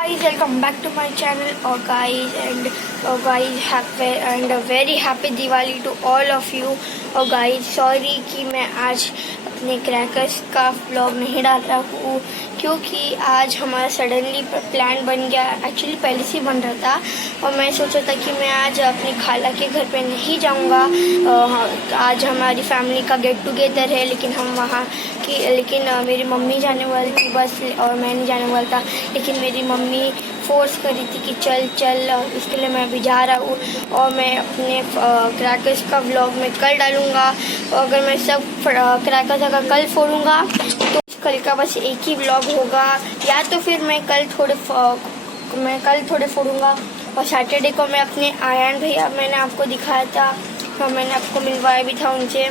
Guys, welcome back to my channel. And a very happy Diwali to all of you. Guys, sorry कि मैं आज अपने crackers का vlog नहीं डाल रहा हूँ क्योंकि आज हमारा सडनली प्लान बन गया। एक्चुअली पहले से ही बन रहा था और मैं सोचा था कि मैं आज अपनी खाला के घर पे नहीं जाऊँगा। आज हमारी फैमिली का गेट टुगेदर है, लेकिन मेरी मम्मी जाने वाली थी बस और मैं नहीं जाने वाला था, लेकिन मेरी मम्मी फोर्स कर रही थी कि चल इसके लिए मैं अभी जा रहा हूँ और मैं अपने क्रैकर्स का व्लॉग में कल डालूँगा। और अगर मैं सब क्रैकर्स अगर कल फोड़ूँगा तो कल का बस एक ही व्लॉग होगा, या तो फिर मैं कल थोड़े फोड़ूँगा। और सैटरडे को मैं अपने आयन भैया मैंने आपको दिखाया था और मैंने आपको मिलवाया भी था उनसे,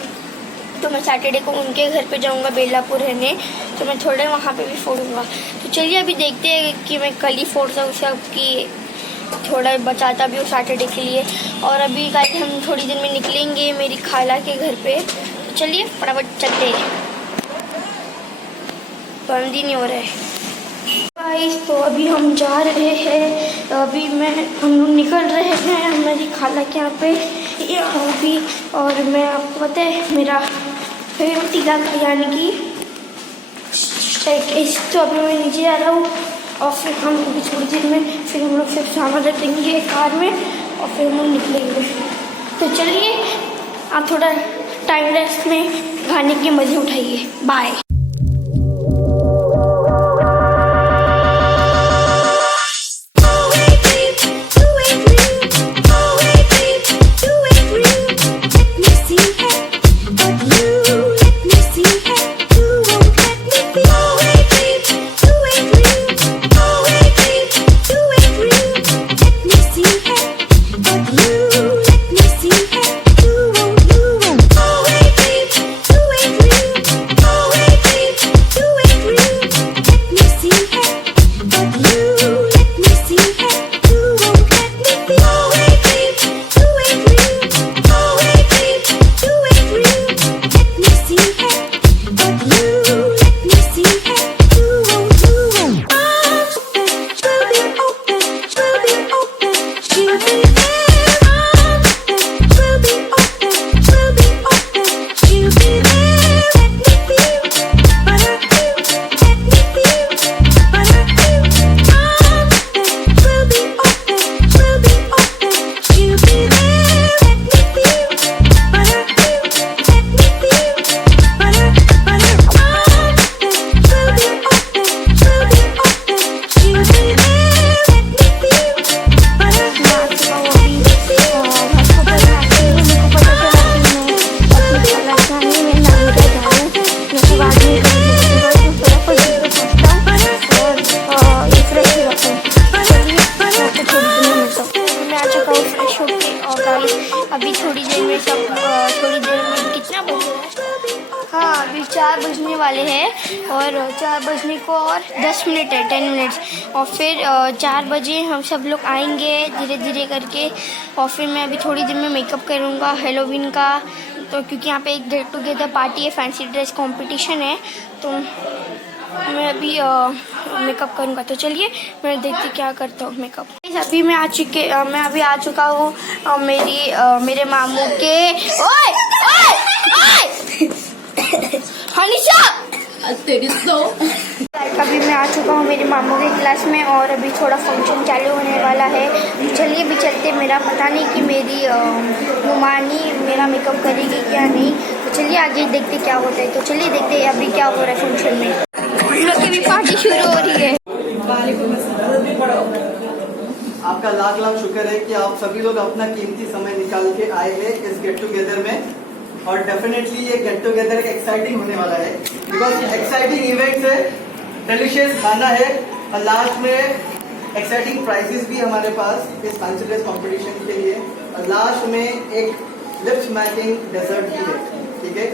तो मैं सैटरडे को उनके घर पे जाऊंगा बेलापुर रहने, तो मैं थोड़े वहाँ पे भी फोड़ूंगा। तो चलिए अभी देखते हैं कि मैं कल ही फोड़ता हूँ सब कि थोड़ा बचाता भी हूँ सैटरडे के लिए। और अभी गाइस हम थोड़ी देर में निकलेंगे मेरी खाला के घर पे, तो चलिए फटाफट चलते हैं, बंद ही नहीं हो रहा है गाइस। तो अभी हम जा रहे हैं, हम लोग निकल रहे हैं हमारी खाला के यहाँ पे अभी। और मैं आपको पता है मेरा फेवरेट इलाका यानी कि तो अभी मैं नीचे जा रहा हूँ और फिर हम अभी थोड़ी देर में फिर हम लोग सब सामान रख देंगे कार में और फिर हम लोग निकलेंगे। तो चलिए आप थोड़ा टाइम रेस्ट में गाने के मज़े उठाइए। बाय। अभी थोड़ी देर में कितना बज रहा है? हाँ, अभी 4 बजने वाले हैं और 4 बजने को और 10 मिनट है, 10 मिनट्स। और फिर 4 बजे हम सब लोग आएंगे धीरे धीरे करके। और फिर मैं अभी थोड़ी देर में मेकअप करूँगा हेलोवीन का, तो क्योंकि यहाँ पे एक गेट टुगेदर पार्टी है, फैंसी ड्रेस कंपटीशन है, तो मैं अभी मेकअप करूँगा। तो चलिए मैं देखती क्या करता हूँ मेकअप। अभी मैं आ चुका हूँ मेरे मामू के हनीशा अभी मैं आ चुका हूँ मेरे मामू के क्लास में और अभी थोड़ा फंक्शन चालू होने वाला है। तो चलिए भी चलते। मेरा पता नहीं कि मेरी मुमानी मेरा मेकअप करेगी क्या नहीं, तो चलिए आगे देखते क्या होता है। तो चलिए देखते हैं अभी क्या हो रहा है फंक्शन में। हम लोग की भी पार्टी शुरू हो रही है। आपका लाख लाख शुक्र है कि आप सभी लोग अपना कीमती समय निकाल के आए हैं इस गेट टुगेदर में। और डेफिनेटली ये गेट टुगेदर एक्साइटिंग होने वाला है, बिकॉज एक्साइटिंग इवेंट्स है, डिलीशियस खाना है और लास्ट में एक्साइटिंग प्राइजेस भी हमारे पास इस फैंसी ड्रेस कॉम्पिटिशन के लिए। और लास्ट में एक लिप्स मैचिंग डेजर्ट भी है, ठीक है।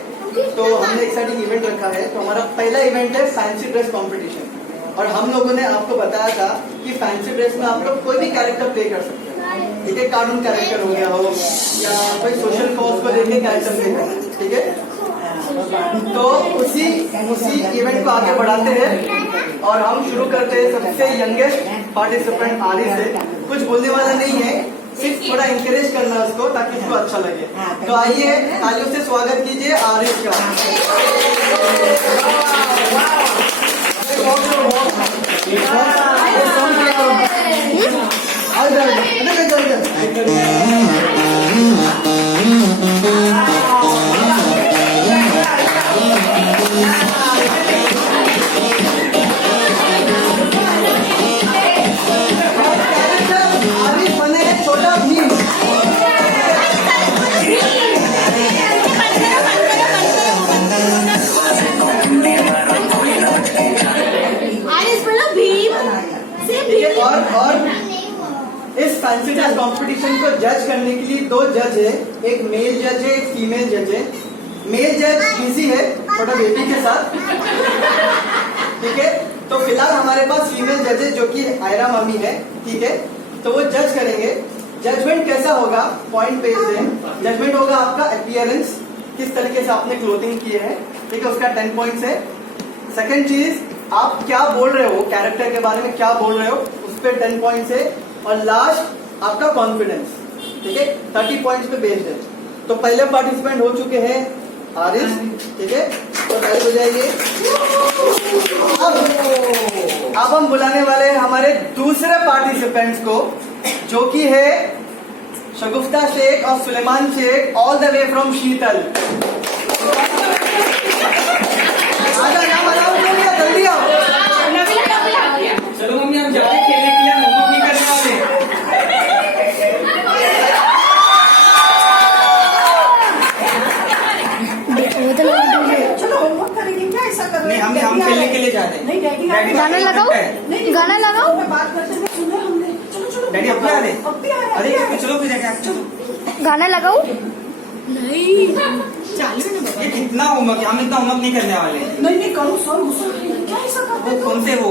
तो हमने एक्साइटिंग इवेंट रखा है। तो हमारा पहला इवेंट है फैंसी ड्रेस कॉम्पिटिशन, और हम लोगों ने आपको बताया था कि फैंसी ड्रेस में आप लोग कोई भी कैरेक्टर प्ले कर सकते हैं, ठीक है। कार्टून कैरेक्टर हो गया हो या कोई सोशल कॉज को लेके कैरेक्टर प्ले कर, ठीक है। तो उसी इवेंट को आगे बढ़ाते हैं और हम शुरू करते हैं सबसे यंगेस्ट पार्टिसिपेंट आरिस है, कुछ बोलने वाला नहीं है, सिर्फ थोड़ा इंकरेज करना उसको ताकि उसको अच्छा लगे। तो आइए तालियों से स्वागत कीजिए आरिस का। और इस फैंसी ड्रेस कंपटीशन को जज करने के लिए 2 जज है, एक मेल जज है, एक फीमेल जज है। मेल जज बिजी है छोटा बेबी के साथ, ठीक है। तो फिलहाल हमारे पास फीमेल जज है जो कि आयरा मम्मी है, ठीक है। तो वो जज करेंगे। जजमेंट कैसा होगा, पॉइंट बेस्ड है। जजमेंट होगा आपका अपीयरेंस, किस तरीके से आपने क्लोथिंग किए है, ठीक है, उसका 10 पॉइंट्स है। सेकंड चीज, आप क्या बोल रहे हो, कैरेक्टर के बारे में क्या बोल रहे हो, उस पर 10 पॉइंट्स है। और लास्ट आपका कॉन्फिडेंस, ठीक है, 30 पॉइंट्स पे बेस्ड है। तो पहले पार्टिसिपेंट हो चुके हैं आरिस, ठीक है, तो ताली बजाइए। अब हम बुलाने वाले हैं हमारे दूसरे पार्टिसिपेंट्स को, जो कि है शगुफ्ता शेख और Suleman Sheikh, all the way from Sheetal. जल्दी आओ। चलो मम्मी, हम जाते खेलने के लिए, होमवर्क नहीं करने वाले। चलो होमवर्क करेंगे क्या, ऐसा कर रहे नहीं, हम खेलने के लिए जा रहे हैं। नहीं डैडी गाना लगाओ, गाना लगाओ। बात करते हुए सुने हमने। चलो चलो डैडी अब भी आ रहे? अब भी आ रहे, अरे चलो फिर जाके चलो। गाना लगाओ। नहीं चालू है। ये कितना होमवर्क, हम इतना होमवर्क नहीं करने वाले। नहीं करो सर, गुस्सा क्या ऐसा करते वो कौन से, वो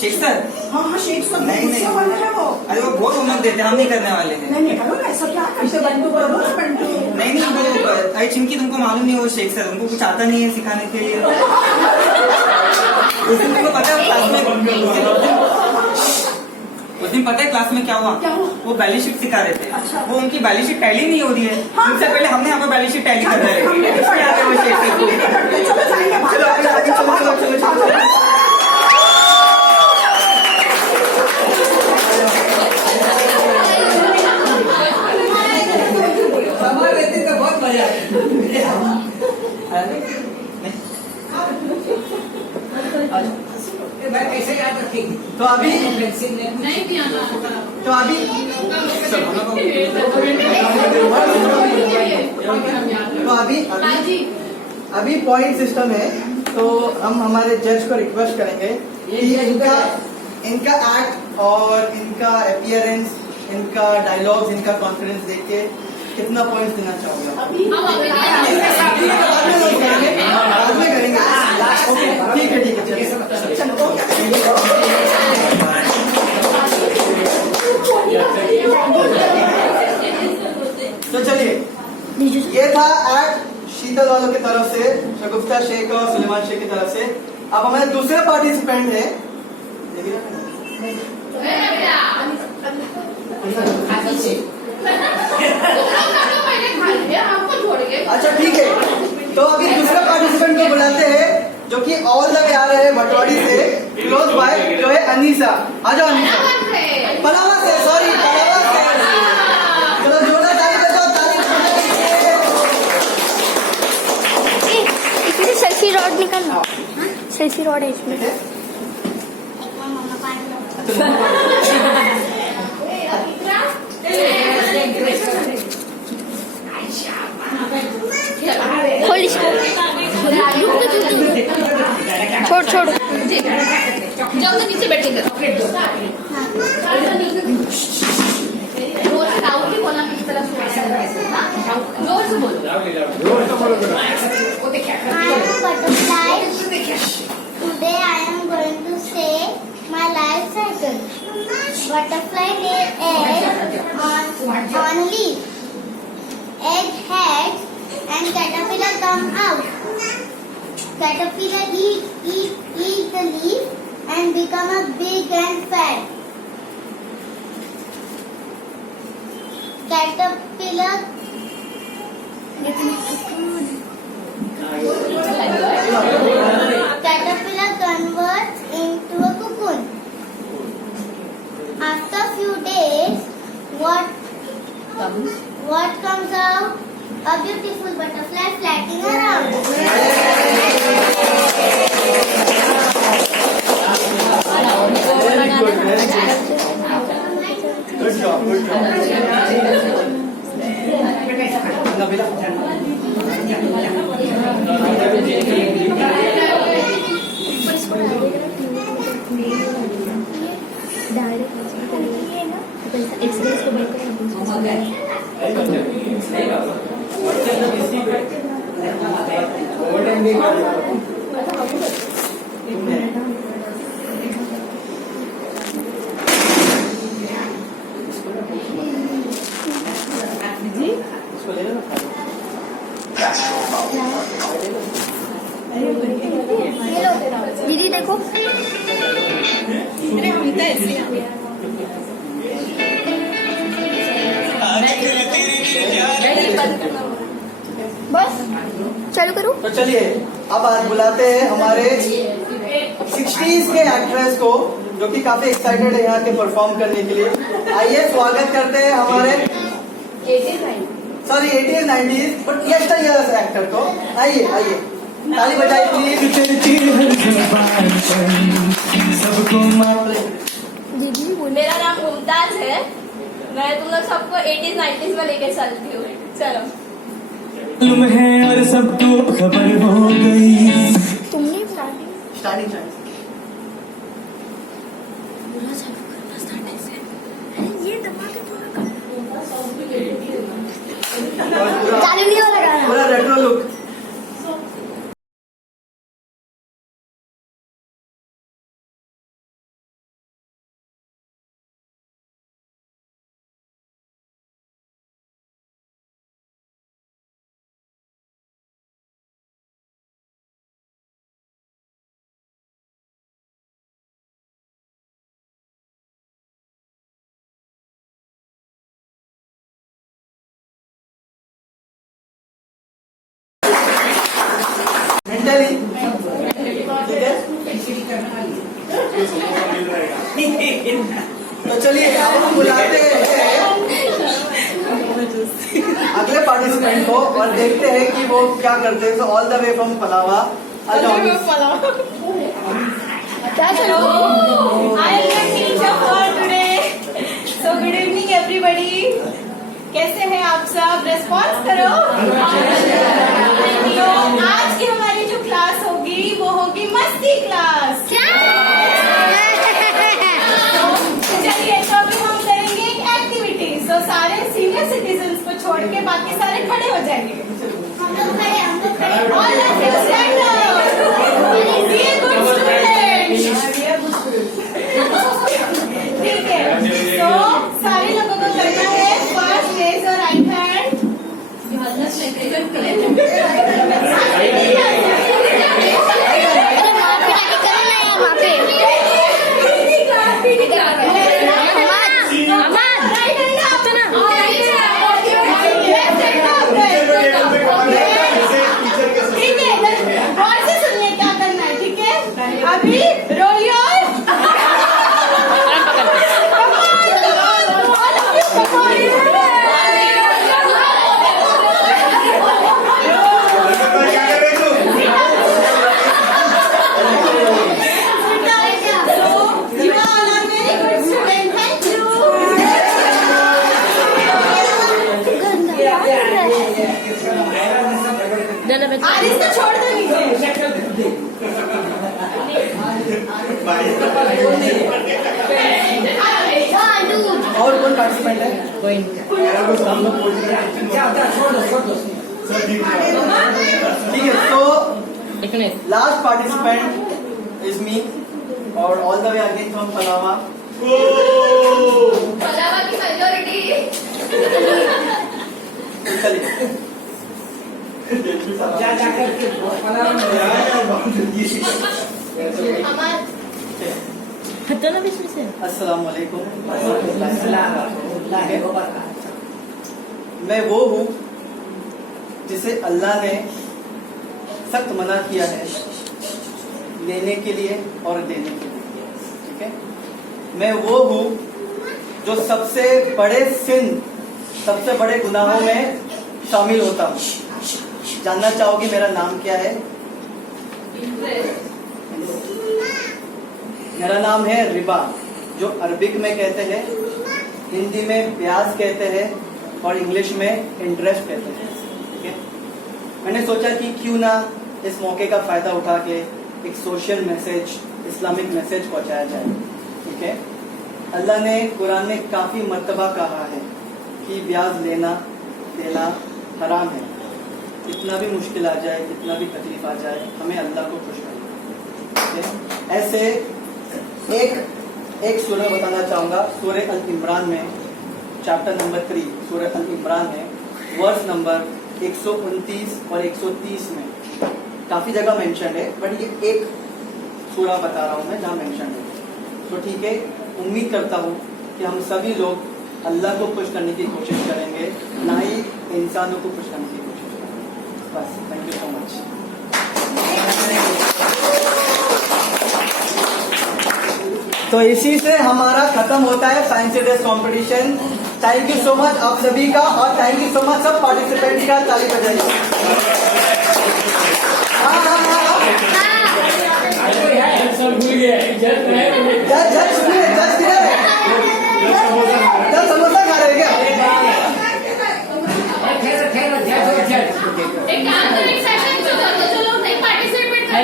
शेख सर? हाँ शेख सर नहीं, गुस्से वाले हैं वो। अरे वो बहुत होमवर्क देते हैं, हम नहीं करने वाले हैं। नहीं करो ना ऐसा, क्या कैसे बंटू करो ना बंटू। नहीं वो अरे चिंकी, तुमको मालूम नहीं, वो शेख सर उनको कुछ आता नहीं है सिखाने के लिए। उस दिन तुमको पता है क्लास में, उस दिन पता है क्लास में क्या हुआ? वो बैली शीट सिखा रहे थे। अच्छा। वो उनकी बैली शीट टैली नहीं हो रही है, उनसे पहले हमने यहाँ पे बैली शीट टैली कर रहे हैं। चलो जाएंगे, चलो आगे आगे, चलो चलो चलो चलो। बहुत मजा कैसे याद रखेंगे? तो अभी अभी पॉइंट सिस्टम है। तो हम हमारे जज को रिक्वेस्ट करेंगे कि इनका एक्ट और इनका अपीयरेंस, इनका डायलॉग्स, इनका कॉन्फिडेंस देख के कितना पॉइंट्स देना चाहोगे? बाद में करेंगे। ओके ठीक है चलिए। तो चलिए, ये था एक्ट शीतल वालों की तरफ से, शगुफ्ता शेख और सुलेमान शेख की तरफ से। अब हमारे दूसरे पार्टिसिपेंट है, अच्छा ठीक है। तो अभी दूसरे पार्टिसिपेंट को बुलाते हैं, जो कि ऑल द वे आ रहे हैं भटवाड़ी से, क्लोज बाय, जो है अनीसा। आ जाओ अनीसा। पलावा से, सॉरी पलावा से। चलो जोड़ा ताली बजाओ, ताली इसमें सेल्फी रॉड निकालना, सेल्फी रॉड है इसमें। खोल इसको, छोड़ छोड़। जाओ तो नीचे बैठेगा। जोर से राहुल की बोलना किस तरह से जोर से बोलो। I am butterfly. Today I am going to say my life cycle. Butterfly lay egg on leaf. Egg hatch and caterpillar come out. Caterpillar eat the leaf and become a big and fat. caterpillar caterpillar converts into a cocoon. After few days, what comes out? A beautiful butterfly flying around. Very good, very good. Good job, good job. Nabila. इसको ले लेना दीदी देखो बस चालू करो। तो चलिए अब आज बुलाते हैं हमारे 60s के एक्ट्रेस को जो कि काफी एक्साइटेड है यहाँ के परफॉर्म करने के लिए। आइए स्वागत करते हैं हमारे 80s 90s बट यस्टरयर्स एक्टर को। आइए आइए ताली बजाइए प्लीज। दीदी मेरा नाम मुमताज है। मैं तुम लोग सबको 80s 90s में लेके चलती हूँ। चलो मालूम है और सबको खबर हो गई। तुमने स्टार्टिंग ये दबा के थोड़ा पूरा चालू नहीं हो रहा पूरा रेट्रो लुक। मेंटली ठीक है। तो चलिए अब हम बुलाते हैं अगले पार्टिसिपेंट को और देखते हैं कि वो क्या करते हैं। All the way from Palava आ जाओ। क्या चलो I am the teacher for today. So good evening everybody. कैसे हैं आप सब? रेस्पॉन्स करो। तो आज की हमारी जो क्लास होगी वो होगी मस्ती क्लास। चलिए तो अभी हम करेंगे एक एक्टिविटी। तो सारे सीनियर सिटीजन्स को छोड़ के बाकी सारे खड़े हो जाएंगे। हम लोग खड़े All of you stand up. Be a good student. ठीक है। तो सारे लोगों को करना है first raise your right hand. अरे वहाँ पे आके करो ना यार वहाँ पे ठीक है गौर से सुनिए क्या करना है। ठीक है अभी रोल योर आरिस को छोड़ दो नीचे। और कौन पार्टिसिपेंट है? ठीक है। तो लास्ट पार्टिसिपेंट इज मी और all the way again from Pallava. Pallava की मेजॉरिटी। चलिए अस्सलाम वालेकुम। मैं वो हूँ जिसे अल्लाह ने सख्त मना किया है लेने के लिए और देने के लिए, ठीक है। मैं वो हूँ जो सबसे बड़े सिन, सबसे बड़े गुनाहों में शामिल होता हूँ। जानना चाहोगी मेरा नाम क्या है? मेरा नाम है रिबा, जो अरबिक में कहते हैं, हिंदी में ब्याज कहते हैं और इंग्लिश में इंटरेस्ट कहते हैं, ठीक है। मैंने सोचा कि क्यों ना इस मौके का फायदा उठा के एक सोशल मैसेज, इस्लामिक मैसेज पहुंचाया जाए, ठीक है। अल्लाह ने कुरान में काफी मर्तबा कहा है कि ब्याज लेना देना हराम है। कितना भी मुश्किल आ जाए, कितना भी तकलीफ आ जाए, हमें अल्लाह को खुश करना, ठीक है। ऐसे एक सूरह बताना चाहूंगा, सूरह अल इमरान में चैप्टर नंबर 3 सूरह अल इमरान है, वर्स नंबर 129 और 130 में काफी जगह मेंशन है, बट ये एक सूरह बता रहा हूं मैं जहां मेंशन है। तो ठीक है, उम्मीद करता हूं कि हम सभी लोग अल्लाह को खुश करने की कोशिश करेंगे, ना ही इंसानों को खुश करने की कोशिश करेंगे। बस, थैंक यू सो मच। तो इसी से हमारा खत्म होता है fancy dress competition. Thank you so much आप सभी का, और थैंक यू सो मच सब पार्टिसिपेंट का। ताली बजाइए। जज समोसा खा रहे क्या? एक काम करो, एक सेशन तो कर दो, जो लोग नहीं पार्टिसिपेट कर रहे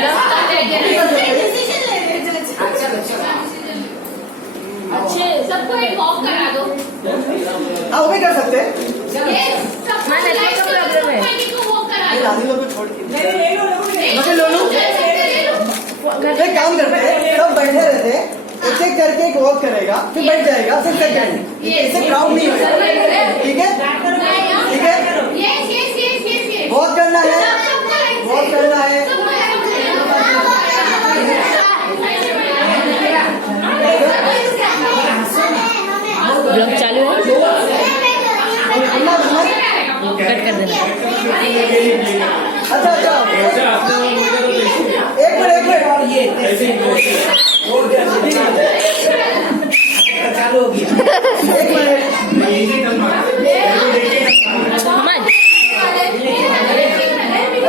हैं डिसीजन ले रहे हैं। अच्छे सबको एक वॉक करा दो। हाँ, वो भी कर सकते हैं। रानी लोग को छोड़ के मुझे लो लूं। एक काम करते हैं, सब बैठे रहते हैं, एक एक करके एक वॉक करेगा, फिर बैठ जाएगा, फिर सेकंड। इससे क्राउड नहीं होगा, ठीक है? ठीक है, वॉक करना है, वॉक करना है। ब्लॉग चालू है, कट कर देना। अच्छा अच्छा, एक मिनट चालू हो गया। एक मिनट।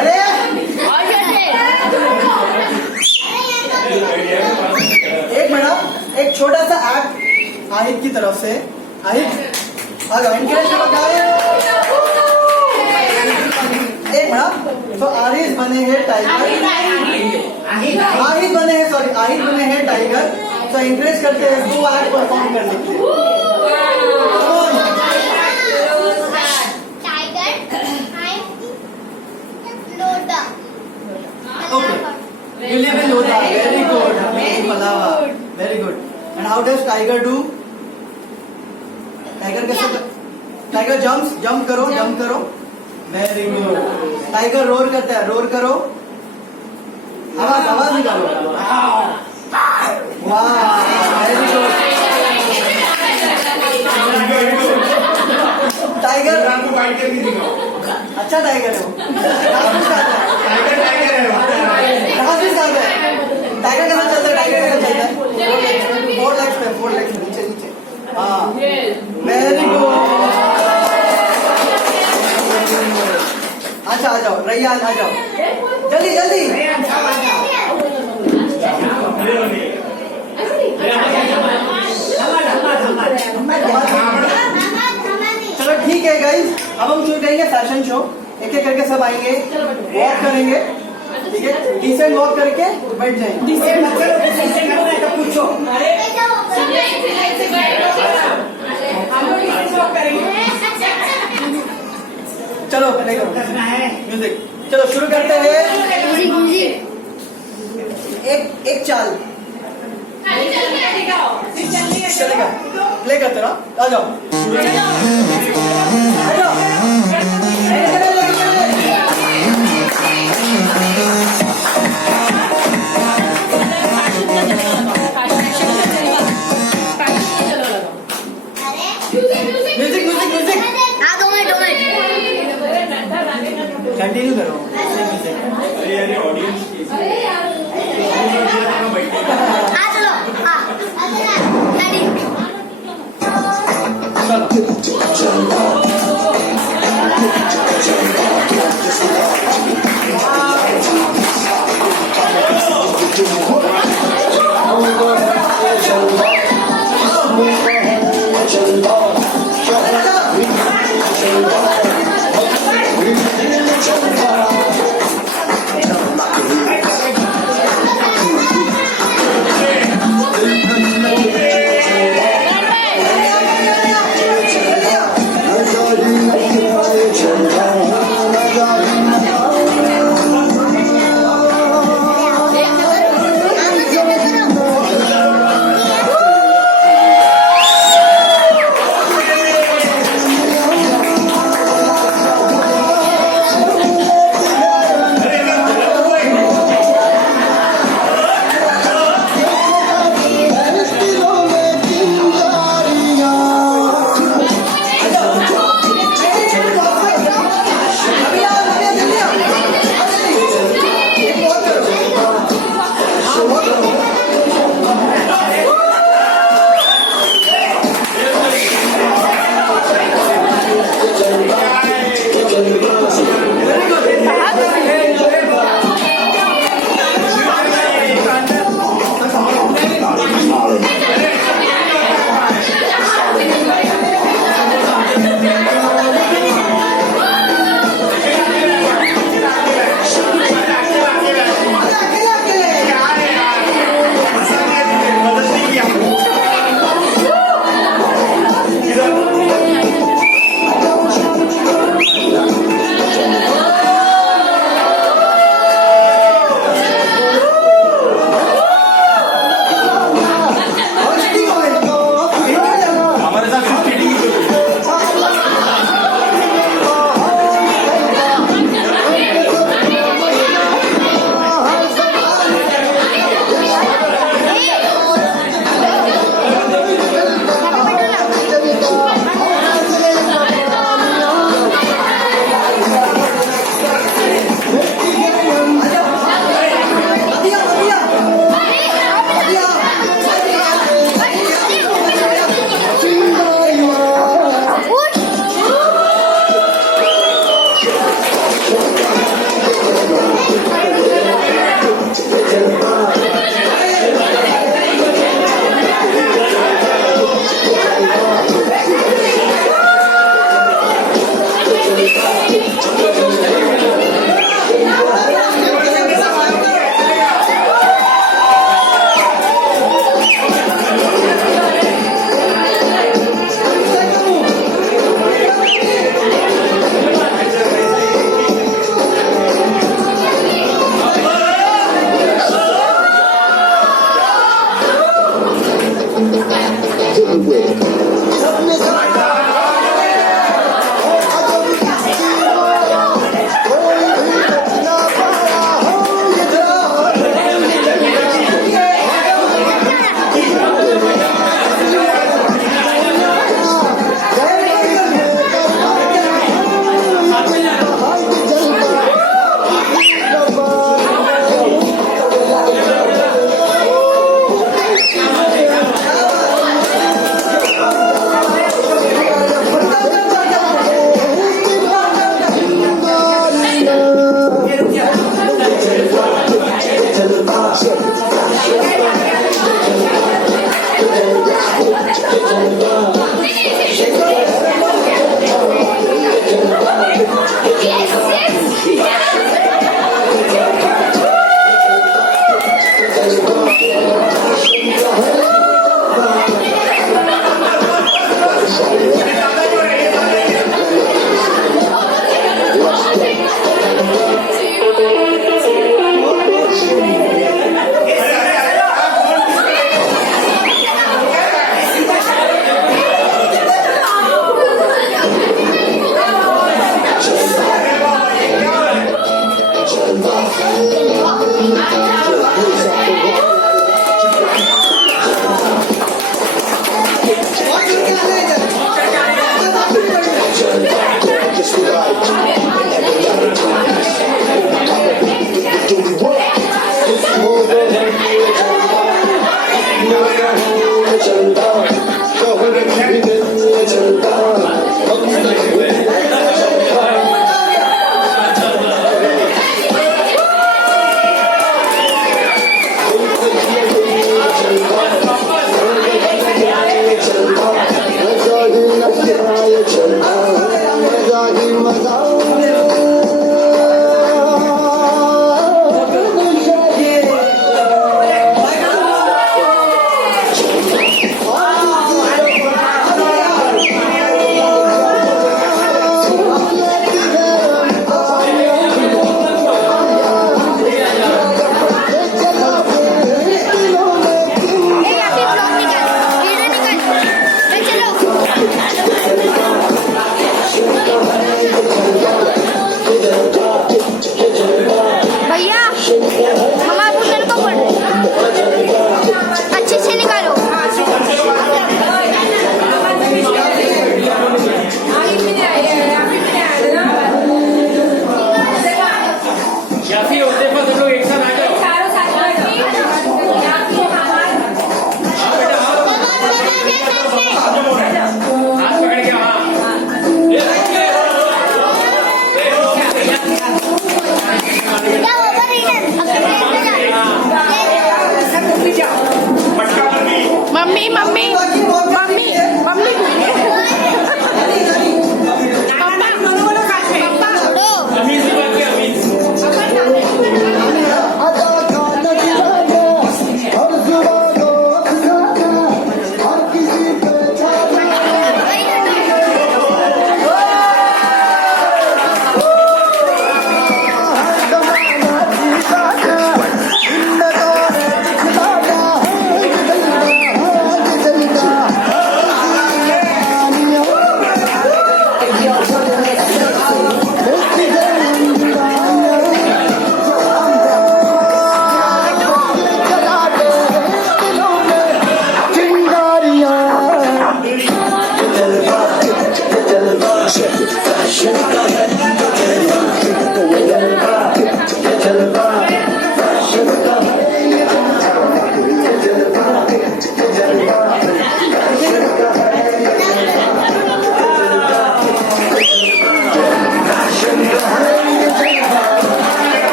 अरे एक मिनट, एक छोटा सा एक्ट आहिद की तरफ से। आहिद आ जाओ, इनकरेज करो। एक मिनट, तो आरिज बने हैं टाइगर, आहिद बने हैं, सॉरी आहिद बने हैं टाइगर। तो इंकरेज करते हैं इसको एक्ट परफॉर्म करने के लिए। Very good. Very good. And how does tiger do? Tiger कैसे? Tiger jump करो, jump करो. Very good. Tiger roar करता है, roar करो. आवाज निकालो. Wow. Very good. Tiger. अच्छा टाइगर है वो। टाइगर कैसा चलता है? टाइगर कैसा चलता है? 4 लेग्स पे नीचे। हाँ, वेरी गुड। अच्छा आ जाओ रैयान, आ जाओ जल्दी। चलो ठीक है गाइस, अब हम शुरू करेंगे फैशन शो। एक एक करके सब आएंगे, वॉक करेंगे, ठीक है? डिसेंट वॉक करके बैठ जाएंगे। पूछो चलो म्यूजिक, चलो शुरू करते हैं। एक चाल चलेगा, प्ले करते रहो। आ जाओ। म्यूजिक। हाँ 2 मिनट कंटिन्यू करो सेम से आ चलो ready Just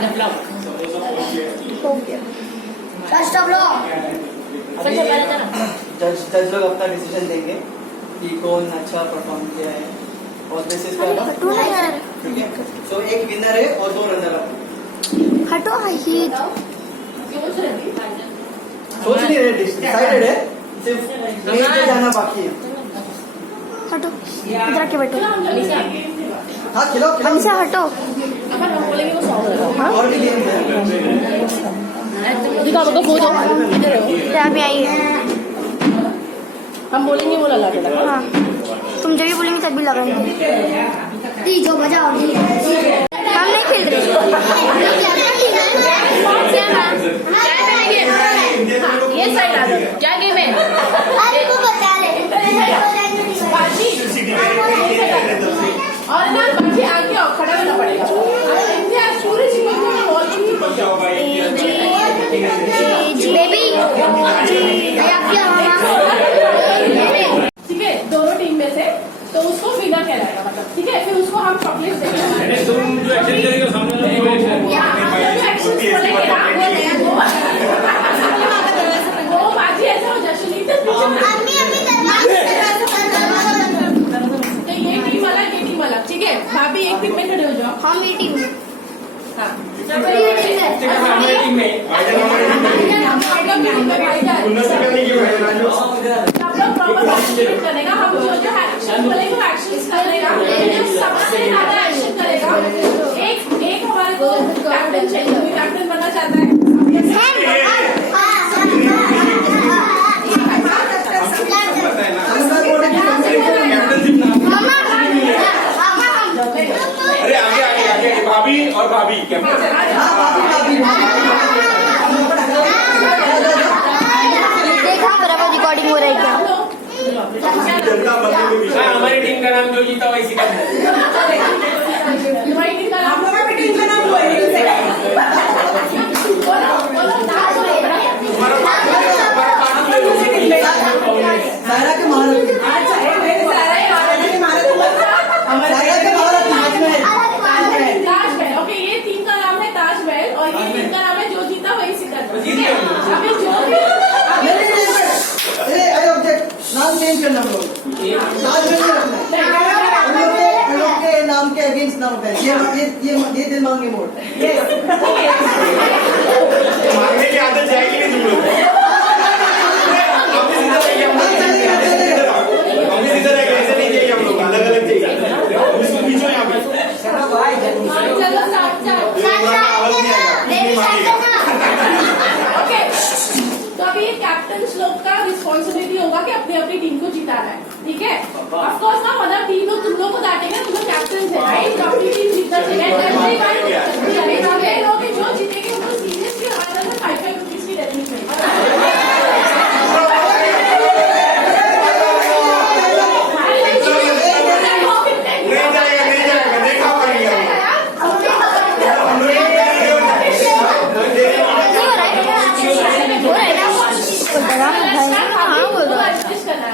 start the blog हो गया फर्स्ट ऑफ ऑल अपन से पहले था ना जज लोग अपना डिसीजन देंगे कि कौन अच्छा परफॉर्म किया है और बेसिस पे हटो ना यार ठीक है। सो एक विनर है और 2 रनर अप। हटो ही सोच रही थी सोच नहीं रहे, डिसाइडेड है, सिर्फ मेन पे जाना बाकी है। हटो इधर आके बैठो हम लोग जाएंगे हाँ खिलो हमसे हटो अपन हम बोलेंगे वो सॉन्ग लगा और भी गेम है। दिखा मेरे को फोटो इधर हो क्या भी आई है हम बोलेंगे वो लगा के रखा हाँ तुम जब भी बोलेंगे तब भी लगाएंगे जो मजा हम नहीं खेल रहे ये साइड आ जाओ क्या गेम है अरे वो बता रहे और ना बाकी आगे आओ खड़ा होना पड़ेगा आज पूरी चीजों को वॉल बेबी ठीक है दोनों टीम में से तो उसको विनर कहलाएगा मतलब ठीक है फिर उसको हम चॉकलेट देंगे तुम जो एक्शन करेंगे सामने वो बाजी ऐसा हो जाए सुनीता तो ये टीम अलग ठीक है भाभी एक टीम में खड़े हो जाओ हम ये टीम हाँ करेगा हम जो एक्शन बोलेंगे वो एक्शन करेगा जो सबसे ज्यादा एक्शन करेगा एक हमारे को कैप्टन चाहिए कोई कैप्टन बनना चाहता है अरे आगे आगे आगे भाभी और भाभी कैप्टन देखा बराबर रिकॉर्डिंग हो रही है क्या हमारी टीम का नाम जो जीता वही सिकंदर तुम्हारी टीम का नाम टीम का नाम सायरा के महारथी, सायरा के महारथी ताजमहल ओके ये टीम का नाम है ताजमहल और ये टीम का नाम है जो जीता वही सिकंदर ठीक है अभी जो अरे ऑब्जेक्ट नाम चेंज करना हम लोग, ताजमहल नहीं रखना है। हम लोग के नाम के अगेंस्ट नाम होता है ये दिल मांगे मोड़। मांगने की आदत जाएगी नहीं तुम लोग ऐसे नहीं चाहिए हम लोग अलग अलग चाहिए बीचो यहाँ पे चलो आवाज नहीं आएगा ओके तो अभी ये कैप्टन लोग का रिस्पॉन्सिबिलिटी होगा कि अपनी अपनी टीम को जिताना है ठीक है ऑफ कोर्स ना मतलब टीम लोग तुम लोग को डांटेगा तुम लोग कैप्टन है राइट अपनी टीम जीतना चाहिए लोग जो जीतेंगे उनको सीरियसली हमारे अंदर 5 रुपीज की रहनी नहीं जाएगा देखा पड़ेगा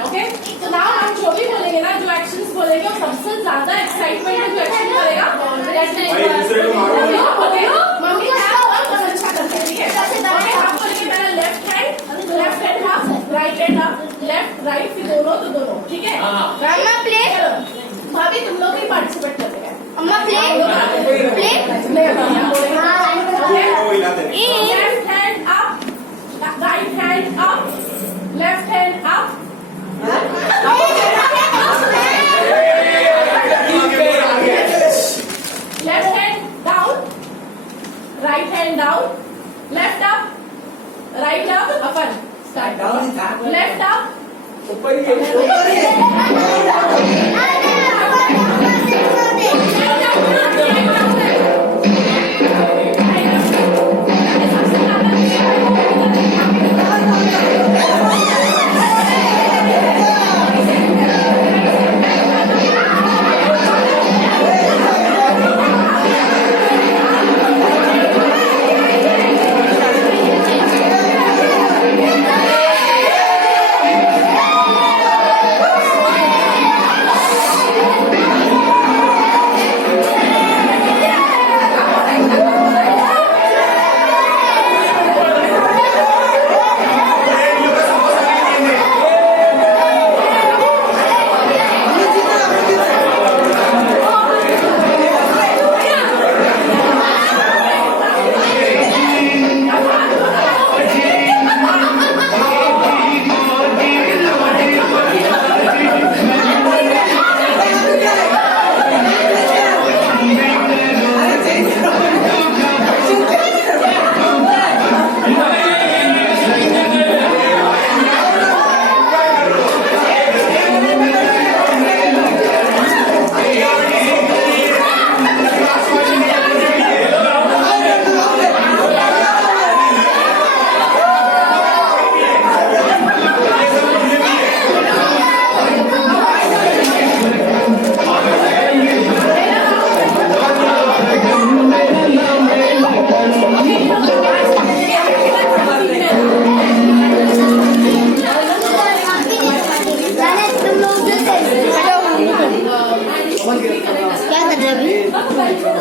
ओके तो नाउ हम जो भी बोलेंगे ना जो एक्शंस बोलेंगे वो सबसे ज्यादा एक्साइटमेंट में जो एक्शन करेगा दूसरे को मारो मम्मी बहुत अच्छा करते हैं ठीक है आप बोलेंगे मेरा left hand half right hand half left right फिर दोनों तो दोनों ठीक है अम्मा प्ले भाभी तुम लोग ही पार्टिसिपेट करते हैं अम्मा play left hand up right hand up left hand up left hand down right hand down left up right up अपन स्टार्ट लेफ्ट अप ऊपर ही है। क्या कर रहे अभी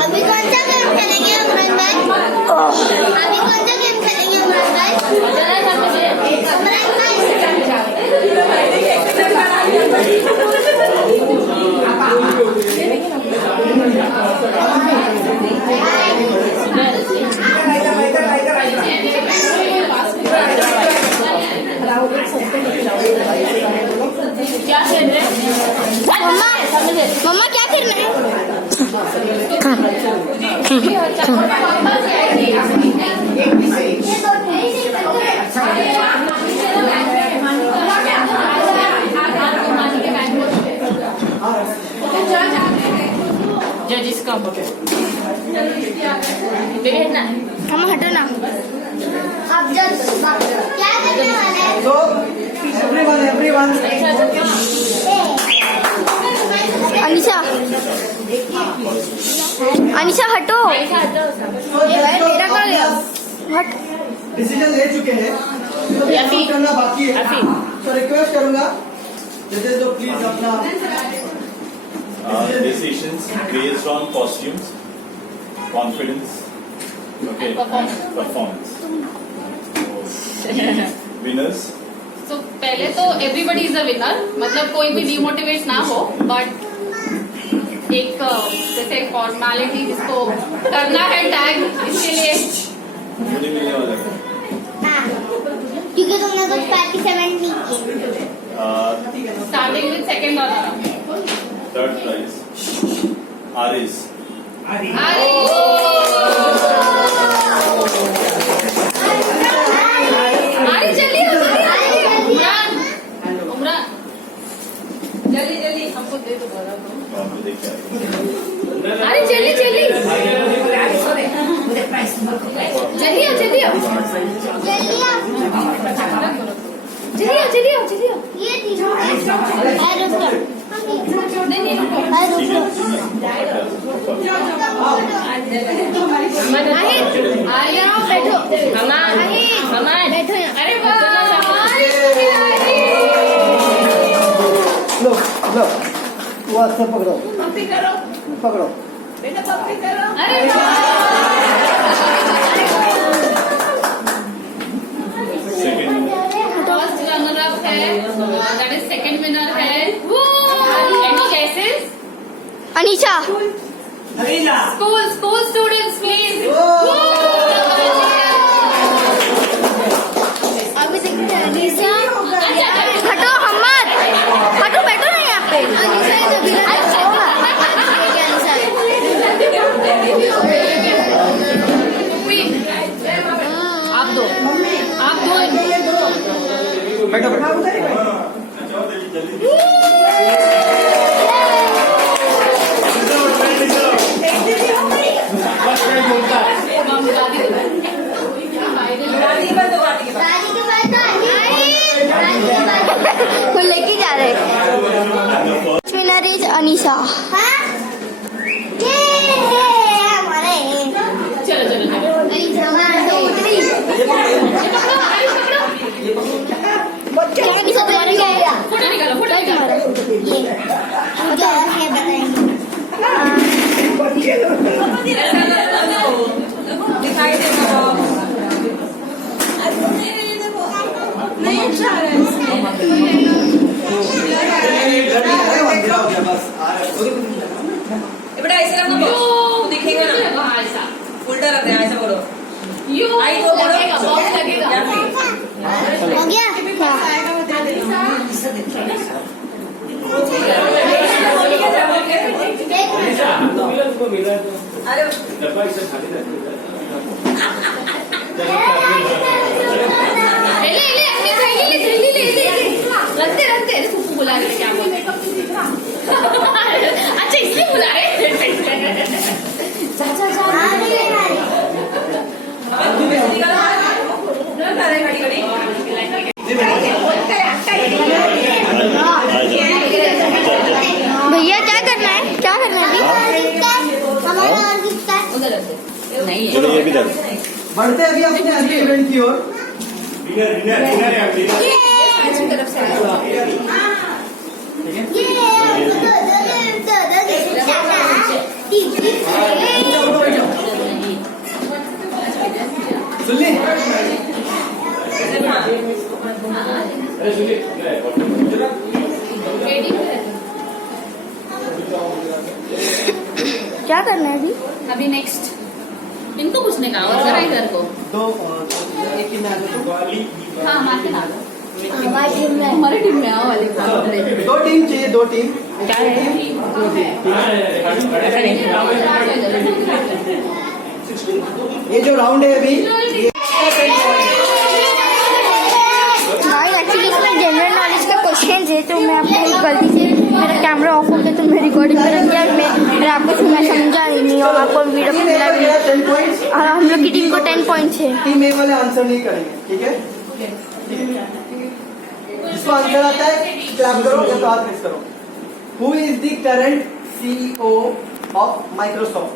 अभी कौन सा गेम खेलेंगे अमरान भाई अभी कौन सा गेम खेलेंगे अमरान भाई क्या खेल रहे हैं? मम्मा क्या करना है जजिस का बैठना है। हम हटो ना। अब जब क्या करने वाले हैं So, everyone. अनिशा अनिशा हटो। So, मेरा कहाँ गया? हट। डिसीजन ले चुके हैं तो यफी। करना बाकी है यफी। तो रिक्वेस्ट करूंगा जजेस तो प्लीज अपना decisions based on costumes, confidence, okay, performance. So, winners. तो पहले तो एवरीबडी इज अ विनर, मतलब कोई भी डिमोटिवेट ना हो, बट एक जैसे फॉर्मेलिटी जिसको करना है टैग, इसके लिए मुझे मिलने वाला है क्योंकि तुमने कुछ पार्टिसिपेंट नहीं किए स्टार्टिंग विद सेकंड और third prize. Aris. अरे जल्दी हो उमरान, उमरान जल्दी जल्दी हमको दे दो बोला तो। आपको देख के आएगा। अरे जल्दी जल्दी जल्दी आओ जल्दी आओ जल्दी आओ जल्दी आओ। ये नहीं नहीं नहीं रुको। आर्या बैठो। हमार बैठो यहाँ। अरे लो वो अच्छा पकड़ो पकड़ो अरे Second. फर्स्ट रनर अप है, दैट इज सेकंड विनर है। Any guesses? Anisha school students please. अभी देखते हैं अनिशा। हटो हम्मत हटो, बैठो ना यहाँ पे। अनिशा इधर भी ना। आप दो बैठो बैठो वो लेके जा रहे विनर इज अनिशा। चलो चलो चलो। क्या अनिशा तुम्हारे क्या है? फोटो निकालो फोटो निकालो। ഇവിടെ ऐसे रखना बॉक्स दिखेगा ना हाँ ऐसा उल्टा रखते हैं ऐसा करो यू आई तो बोलो लगेगा बॉक्स लगेगा। हो गया अरे ले ले अपनी थैली ले थैली ले रखते रखते। अरे फूफू बुला रही है क्या बोल। अच्छा इसलिए बुला रहे हैं। भैया क्या करना है? क्या करना है अभी? हमारा और किसका उधर रखते नहीं है। चलो ये भी दर। बढ़ते अभी अपने अगले इवेंट की ओर। ये क्या करना है अभी? अभी नेक्स्ट इनको कुछ नहीं कहा जरा इधर को दो एक ही में आ जाओ। हाँ मार्के ना दो हमारी टीम में हमारी टीम में आओ वाले दो टीम चाहिए, दो टीम। क्या है ये जो राउंड है अभी ये एक्चुअली इसमें जनरल नॉलेज का क्वेश्चन है, तो मैं आपको गलती से मेरा कैमरा ऑफ हो गया तो मैं रिकॉर्डिंग कर दिया। मैं आपको मैं समझा नहीं और आपको वीडियो टीम ए वाले 10 पॉइंट्स, हम लोग की टीम को 10 पॉइंट्स है। टीम ए वाले आंसर नहीं करेंगे, ठीक है? जिसको आंसर आता है क्लैप करो या तो हाथ रेस करो। Who is the current CEO of Microsoft?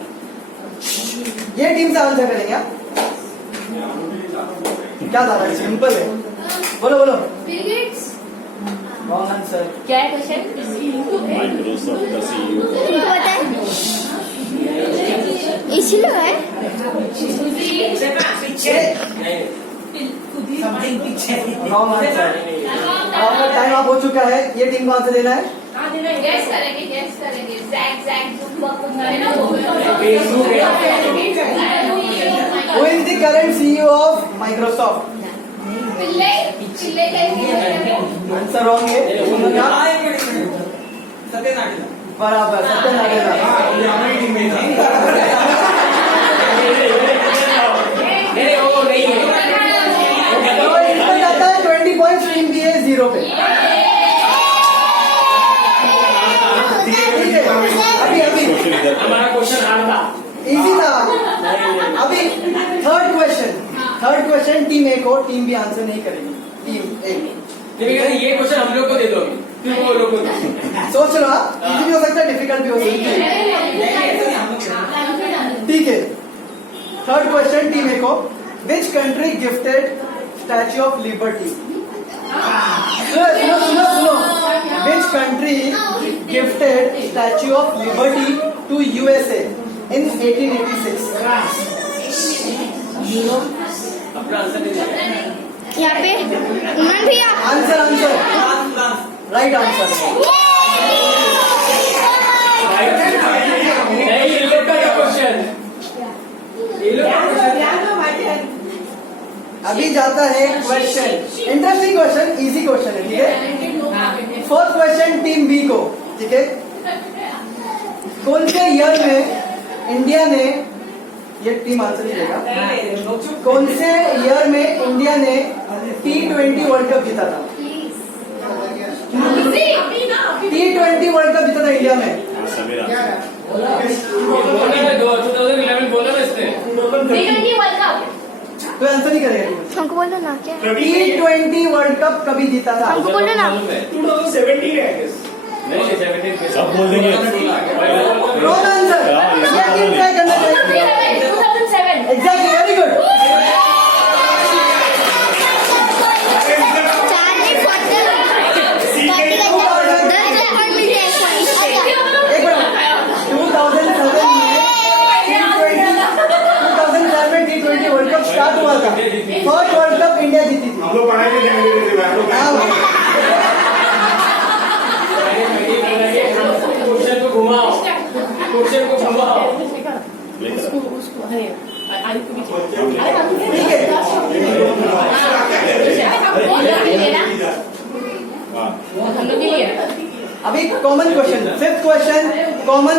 ये टीम से आंसर करेंगे आप। क्या था? सिंपल है, बोलो बोलो। Wrong answer. क्या है क्वेश्चन? माइक्रोसॉफ्ट का सीईओ तुमको पता है इसीलिए है। Wrong answer. आपका टाइम आप हो चुका है, ये टीम को आंसर देना है। गैस करेंगे Who is the current CEO of Microsoft? Answer wrong है। बराबर, सत्य नाडेला। तो इसमें जाता है 20 पॉइंट, टीम बी है 0 पे। ठीक है, अभी हमारा क्वेश्चन हार्ड था। इजी था। अभी थर्ड क्वेश्चन टीम ए को, टीम बी आंसर नहीं करेगी। टीम ए ये क्वेश्चन हम लोग को दे दो, फिर वो लोग को दो। सोच लो, इजी भी हो सकता है, डिफिकल्ट भी हो सकता है। ठीक है, थर्ड क्वेश्चन टीम ए को, which country gifted Statue of Liberty? सुनो, which country gifted Statue of Liberty to USA in 1886? अपना आंसर दे दो। यहाँ पे उमरान भैया आंसर राइट आंसर। ये लोग का क्वेश्चन, अभी जाता है question, interesting question, easy question है, ठीक है? फोर्थ क्वेश्चन टीम बी को, ठीक है? कौन से ईयर में इंडिया ने, ये टीम आंसर नहीं देगा, कौन से ईयर में इंडिया ने T20 वर्ल्ड कप जीता था? T20 वर्ल्ड कप जीता था इंडिया में। समीर बोला 2011 बोला ना इसने। तो आंसर नहीं करेगा। हमको बोलो ना क्या T20 वर्ल्ड कप कभी जीता था? हमको बोलो ना। 2017 है नहीं 17 सब बोल देंगे। Wrong answer. ये टीम ट्राई करना चाहिए। 2007 एग्जैक्टली, वेरी गुड। एक मिनट, 2007 में T20 वर्ल्ड कप स्टार्ट हुआ था। फर्स्ट वर्ल्ड कप इंडिया जीती थी। हम लोग पढ़ाई में ध्यान देते थे। हाँ, क्वेश्चन को घुमाओ। ठीक है। अभी common question, fifth question common,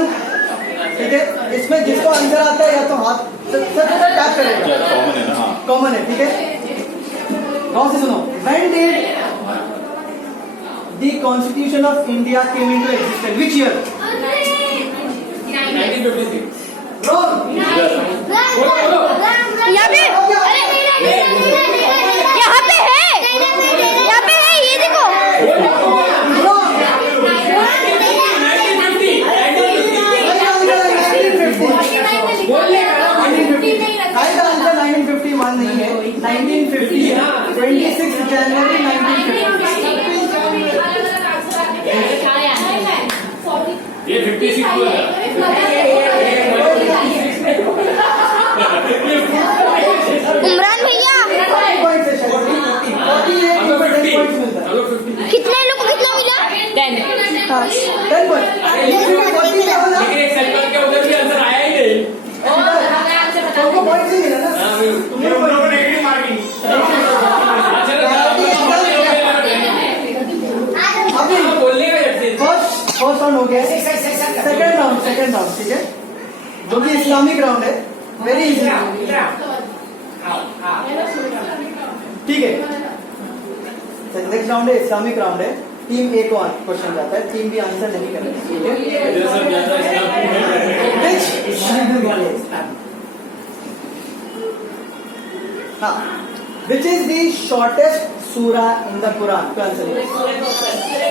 ठीक है? इसमें जिसको आंसर आता है या तो हाथ टैप करेगा। कॉमन है ना? हाँ। कॉमन है, ठीक है? गौर से सुनो। When did the Constitution of India came into existence? Which year? 1956। Wrong. यहाँ पे यहाँ पे है ये देखो। Wrong. Right answer 1951 नहीं है, 1950 है। 26 जनवरी 1950। ये 56 हुआ है। उमरान भैया 40 पॉइंट है शायद, 40 है, 10 पॉइंट्स मिलता है। लेकिन एक सेकंड के उधर भी आंसर आया ही नहीं। हमें आंसर बता तुमको पॉइंट नहीं मिला ना तुमने उन लोगों को नेगेटिव मार्किंग। अभी बोलने का जब से फर्स्ट राउंड हो गया, सेकंड राउंड ठीक है, जो कि इस्लामिक राउंड है, वेरी इजी ठीक है। नेक्स्ट राउंड है इस्लामिक राउंड है, टीम ए को क्वेश्चन जाता है, टीम बी आंसर नहीं कर रही ठीक है। इधर सब ज्यादा Which is the shortest surah in the Quran?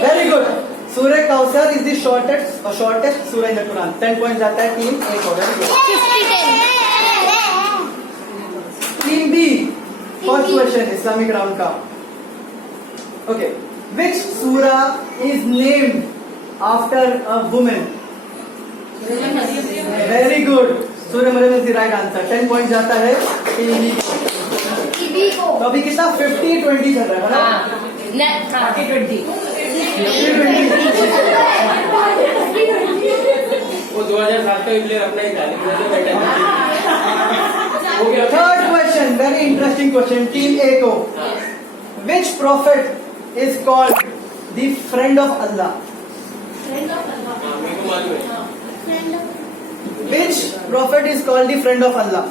Very good. Surah Kausar is the shortest surah in the Quran. 10 points जाता है टीम ए को। Team B first question Islamic round का। Okay. Which surah is named after a woman? Very good. Surah Maryam is the right answer. 10 point जाता है team B को। तो अभी कितना 50-20 चल रहा है ना? 40-20 वो 2007 का प्लेयर अपना ही था। Third question, very interesting question, team A को। Which prophet is called the friend of Allah? मेरे को मालूम है। Which prophet is called the friend of Allah?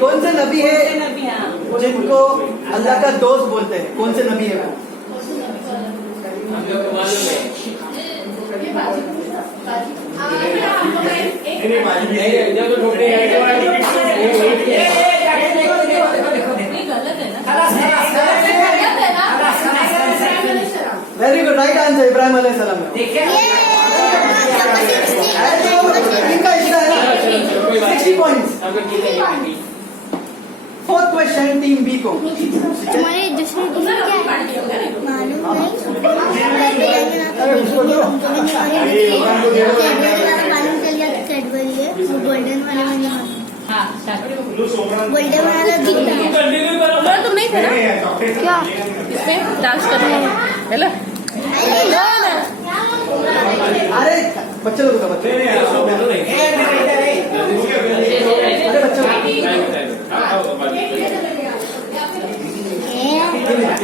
कौन से नबी है जिनको अल्लाह का दोस्त बोलते हैं? कौन से नबी है वो? हम लोग को मालूम है। नहीं जब तो ठोकते हैं very good, right answer Ibrahim अलैहिस्सलाम है। इनका इतना है ना 60 points. Fourth question team B को। तुम्हारे दूसरे टीम क्या है? मालूम मालूम चल गया कैडबरी है, वो गोल्डन वाले में नहीं गोल्डन वाला जीता। तुम नहीं थे ना क्या इसमें डांस करना है ना? अरे बच्चे लोग बच्चे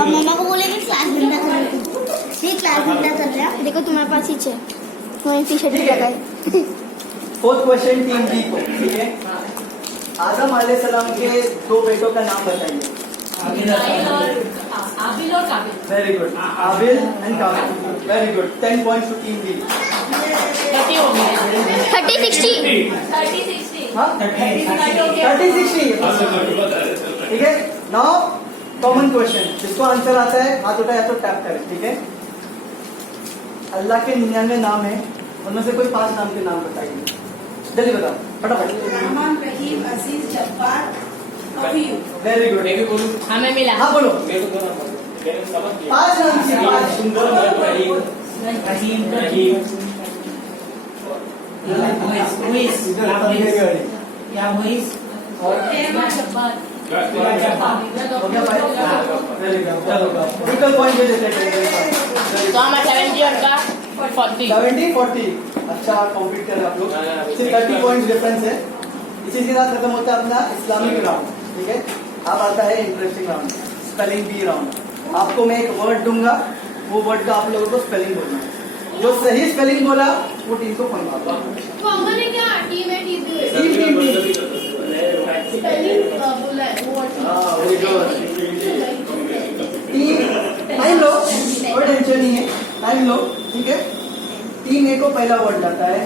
अब मम्मा को बोले कि क्लास घंटा कर रही थी, क्लास घंटा कर रहा है। देखो तुम्हारे पास ही है, तुम्हारी टी शर्ट लगाई। फोर्थ क्वेश्चन टीम बी को ठीक है। आदम अलैहिस्सलाम के 2 बेटों का नाम बताइए। आबिल और Kabil. Very good, Abil and Kabil. Very good, 10 points to team B. 30-60 हाँ 30-60 ठीक है। नाउ कॉमन क्वेश्चन, जिसको आंसर आता है हाथ उठाए या तो टैप करें ठीक है। अल्लाह के 99 नाम है, उनमें से कोई 5 नाम के नाम बताइए, जल्दी बताओ फटाफट। रहमान, रहीम, अजीज, जब्बार, अफीम। वेरी गुड, मैं भी बोलूं? हमें मिला। हाँ बोलो। मेरे को तो मैंने समझ लिया। 5 नाम से 5 सुंदर रहीम रहमान, जब्बार। इक्वल पॉइंट दे देते हैं। तो हमारा 70 और का 40। 70-40 अच्छा कॉम्पीट कर रहे आप लोग। सिर्फ 30 पॉइंट डिफरेंस है। इसी के साथ खत्म होता है अपना इस्लामिक राउंड ठीक है। अब आता है interesting round, spelling bee round. आपको मैं एक वर्ड दूंगा, वो वर्ड का आप लोगों को स्पेलिंग बोलना है। जो सही स्पेलिंग बोला वो टीम को पॉइंट पाएगा। कॉमन है क्या? टीम है, टीम बोला है वो टाइम लो, कोई टेंशन नहीं है, टाइम लो ठीक है। टीम ए को पहला वर्ड जाता है।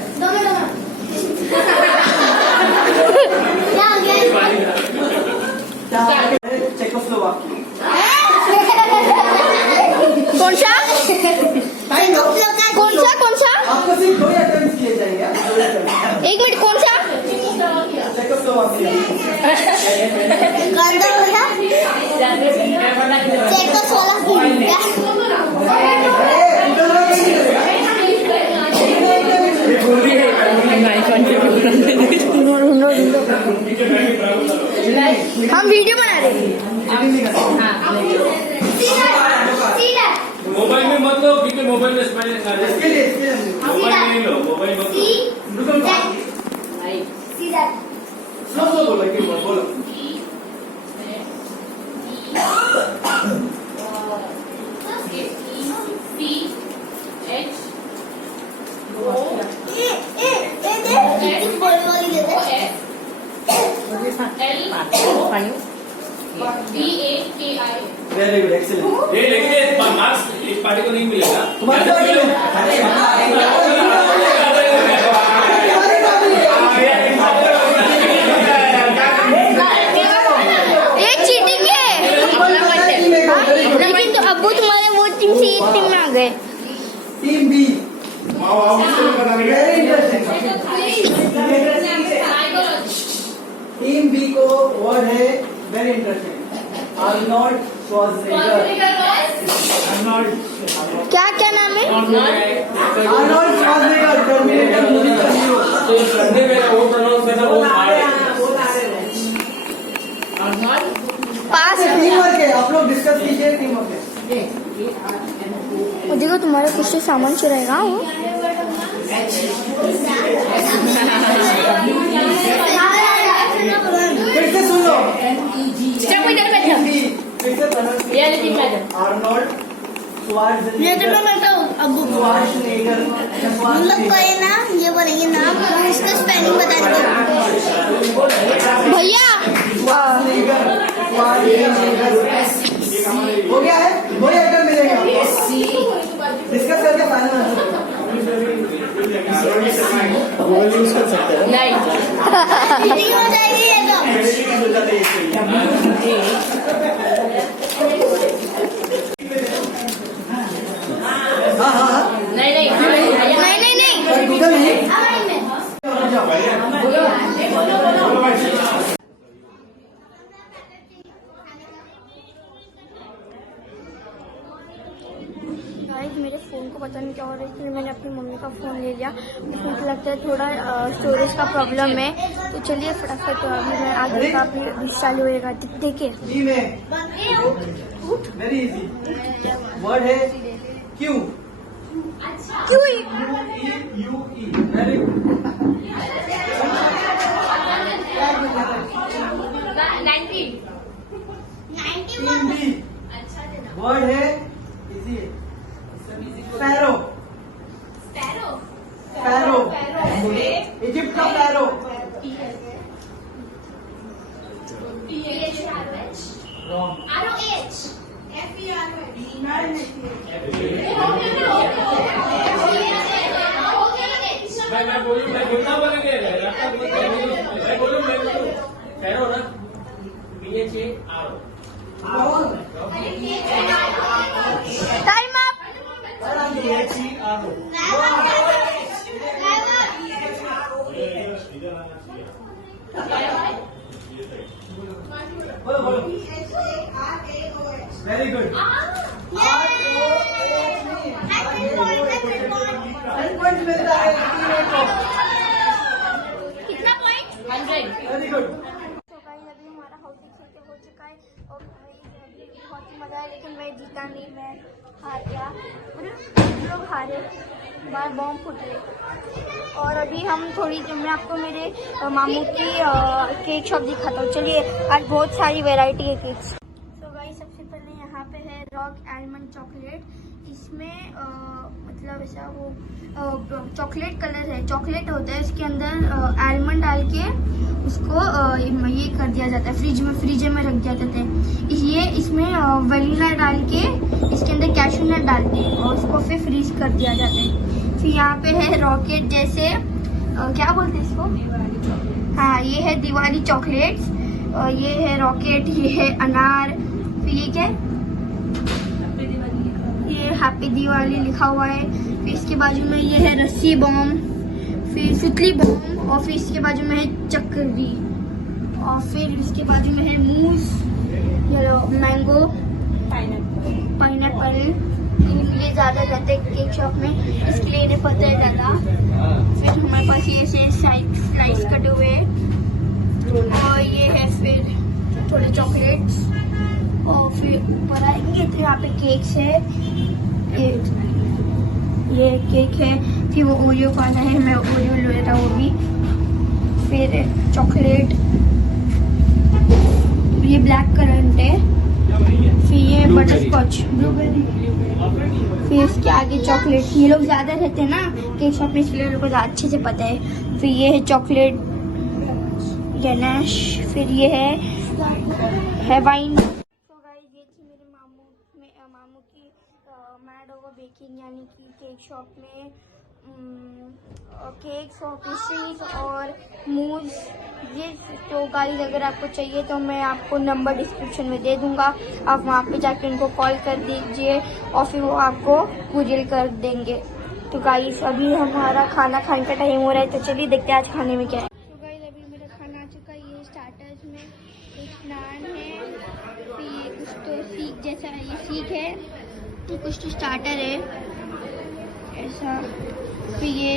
चेकोस्लोवाकिया। कौन सा कौन सा? आपको सिर्फ 2 अटेम्प्ट किए जाएंगे। 1 मिनट, कौन सा? चेकोस्लोवाकिया। हम वीडियो बना रहे हैं। हाँ मोबाइल में स्माइल इसके लिए मोबाइल नहीं लो, मोबाइल मत लो। स्लो स्लो बोलो, एक बार बोलो। Very good, excellent. ये लेकिन मार्क्स इस पार्टी को नहीं मिलेगा। तुम्हारे को मिलेगा। ये चीटिंग है। लेकिन तो अब्बू तुम्हारे वो टीम से इस टीम में आ गए। Team B, very interesting. Team B को वर्ड है वेरी इंटरेस्टिंग, आर्नोल्ड श्वार्ज़नेगर। क्या क्या नाम है? आर्नोल्ड श्वार्ज़नेगर, टर्मिनेटर मूवी का हीरो। तो ये करने में वो प्रोनाउंस करना बहुत हार्ड है। पास टीम वर्क है, आप लोग डिस्कस कीजिए, टीम वर्क है। देखो तुम्हारा कुछ तो सामान चुराएगा वो। फिर से सुन लो। स्टेप इधर बैठ जा। फिर से reality madam Arnold Schwarzenegger, Schwarzenegger, हम लोग को ये ना ये बोलेंगे नाम, इसका स्पेलिंग बताने को। भैया श्वार्ज़नेगर, श्वार्ज़नेगर। हो गया है, दो ही आइटम मिलेगा। डिस्कस करके फाइनल आंसर। यूज कर सकते हैं। चीटिंग हो जाएगी ये तो। हाँ हाँ हाँ, नहीं नहीं नहीं पर गूगल नहीं। गाइस मेरे फ़ोन को पता नहीं क्या हो रहा है, इसलिए मैंने अपनी मम्मी का फ़ोन ले लिया। उसमें तो लगता है थोड़ा स्टोरेज का प्रॉब्लम है। तो चलिए फटाफट अभी मैं आगे का अभी चालू होएगा, देखिए। जी में वेरी इजी वर्ड है Q. Q U E, very good. 90 team B word है इजी, स्पैरो। स्पैरो, इजिप्ट का पैरो। रॉन्ग। मैं बोलूँ, मैं बोलना बोलेंगे, मैं बोलूँ ठहरो ना। BHARO। Time up. बोलो बोलो, वेरी गुड। 10 पॉइंट मिलता है टीम को। कितना पॉइंट? 100। Very good. तो गाइस अभी हमारा हाउस खेल के हो चुका है और बहुत ही मजा आया, लेकिन मैं जीता नहीं, मैं हार गया। लोग हारे, बार बॉम्ब फूटे। और अभी हम थोड़ी मैं आपको मेरे मामू की केक शॉप दिखाता हूँ। चलिए, आज बहुत सारी वैरायटी है केक्स। तो गाइस सबसे पहले यहाँ पे है रॉक आलमंड चॉकलेट। इसमें मतलब ऐसा वो चॉकलेट कलर है, चॉकलेट होता है, इसके अंदर आलमंड डाल के उसको ये कर दिया जाता है, फ्रिज में रख दिया जाता है। ये इसमें वनीला डाल के इसके अंदर कैशू नट डालते हैं और उसको फिर फ्रीज कर दिया जाता है। फिर यहाँ पे है रॉकेट जैसे क्या बोलते हैं इसको, हाँ ये है दिवाली चॉकलेट्स, ये है रॉकेट, ये है अनार, फिर ये क्या है, ये हैप्पी दिवाली लिखा हुआ है। फिर इसके बाजू में ये है रस्सी बॉम्ब, फिर सुतली बॉम्ब, और फिर इसके बाजू में है चक्री, और फिर इसके बाजू में है मूस, ये मैंगो, पाइनएप्पल। ये ज़्यादा रहते हैं केक शॉप में, इसके लिए इन्हें पता है ज़्यादा। फिर हमारे पास ये से स्लाइस कटे हुए, और ये है फिर थोड़े चॉकलेट्स, और फिर ऊपर आएंगे तो यहाँ पे केक्स है। ये ये केक है, फिर वो ओरियो खाना है, मैं ओरियो ले रहा हूँ भी, फिर चॉकलेट, ये ब्लैक करंट है, फिर ये बटर स्कॉच ब्लूबेरी, फिर इसके आगे चॉकलेट। ये लोग ज़्यादा रहते हैं ना केक शॉप में, इसलिए लोगों को अच्छे से पता है। फिर ये है चॉकलेट गैनाश, फिर ये है वाइन। तो गाइस ये थी मेरे मामू की मैडोवा बेकिंग यानी कि केक शॉप में केक्स और पेस्ट्रीज और मूज। ये तो गाइस अगर आपको चाहिए तो मैं आपको नंबर डिस्क्रिप्शन में दे दूंगा, आप वहाँ पे जाके उनको कॉल कर दीजिए और फिर वो आपको कुरियर कर देंगे। तो गाइस अभी हमारा खाना खाने का टाइम हो रहा है, तो चलिए देखते हैं आज खाने में क्या है। तो गाइस अभी मेरा खाना आ चुका है। ये स्टार्टर्स में एक नान है, फिर ये कुछ तो सीख जैसा ये सीख है, ये कुछ तो स्टार्टर है ऐसा, फिर ये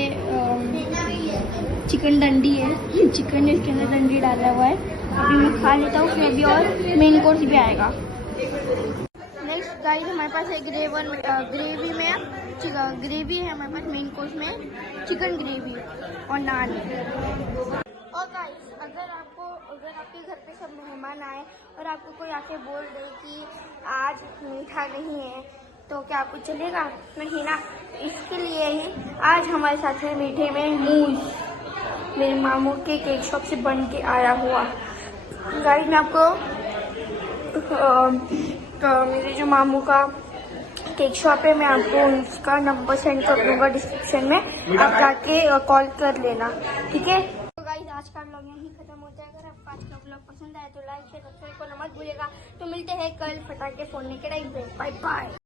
चिकन डंडी है, चिकन इसके अंदर डंडी डाला हुआ है। अभी मैं खा लेता हूँ, फिर अभी और मेन कोर्स भी आएगा। नेक्स्ट गाइस हमारे पास है ग्रेवी है हमारे पास मेन कोर्स में, चिकन ग्रेवी और नान। और गाइस अगर आपके घर पे सब मेहमान आए और आपको कोई आके बोल दे कि आज मीठा नहीं है, तो क्या आपको चलेगा? नहीं ना। इसके लिए ही आज हमारे साथ है मीठे में मूज, मेरे मामू के केक शॉप से बन के आया हुआ। गाइस मैं आपको मेरे जो मामू का केक शॉप है, मैं आपको उसका नंबर सेंड कर दूंगा डिस्क्रिप्शन में, आप जाके कॉल कर लेना, ठीक है। तो गाइस आज का व्लॉग यहीं खत्म होता है। अगर आपको आज का व्लॉग पसंद आया तो लाइक शेयर सब्सक्राइब करना मत भूलिएगा। तो मिलते हैं कल फटाके फोड़ने के टाइम पे। Bye bye.